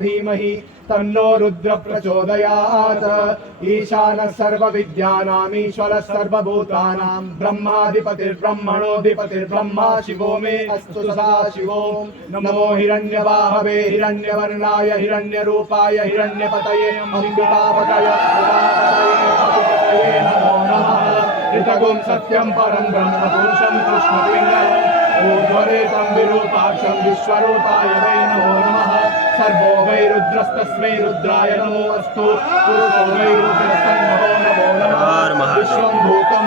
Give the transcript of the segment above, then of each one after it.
धीमहि तन्नो रुद्र प्रचोदयात्। ईशानः सर्वविद्यानाम् ईश्वरः सर्वभूतानां ब्रह्माधिपतिर्ब्रह्मणोऽधिपतिर्ब्रह्मा शिवो मे अस्तु सदा शिवो। नमो हिरण्यबाहवे हिरण्यवर्णाय हिरण्यरूपाय हिरण्यपतये अम्बिकापतये उमापतये नमो नमः। ऋतगुं सत्यं परं ब्रह्म पुरुषं कृष्णपिङ्गलम् ऊर्ध्वरेतं विरूपाक्षं विश्वरूपाय वै नमो नमः। सर्वो वै रुद्रस्तस्मै रुद्राय नमो अस्तु। पुरुषो वै रुद्रस्तन्नमो नमो नमः। विश्वं भूतं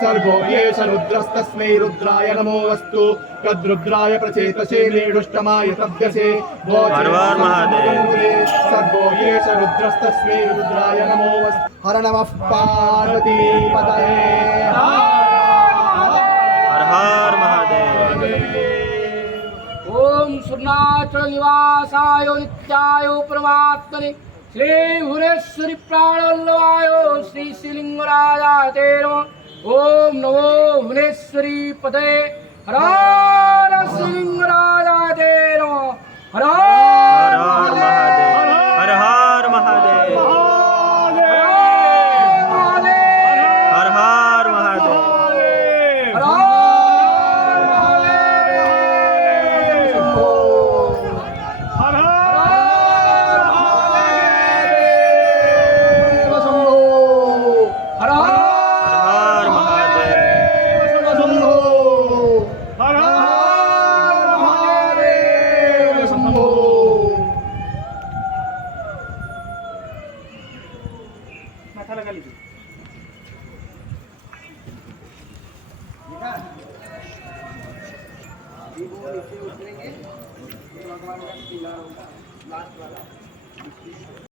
सर्वो येष रुद्रस्तस्मै रुद्राय नमो अस्तु। तद्रुद्राय प्रचेतसे नेडुष्टमाय तभ्यसे सर्वो येष रुद्रस्तस्मै रुद्राय नमो अस्तु। हर नमः पार्वतीपतये हर हर महादेव। ओम सुरनाचल निवासाय नित्याय परमात्मने श्री भुवनेश्वरी प्राणवल्लभाय श्री श्रीलिंगराजाय नमः। ओम नमो भुवनेश्वरी पते हर हर श्रीलिंगराजाय नमः। हर हर हर महादेव। हर हर महादेव। हर हर महादेव। माथा लगा लीजिए। नीचे उतरेंगे तो भगवान का लास्ट वाला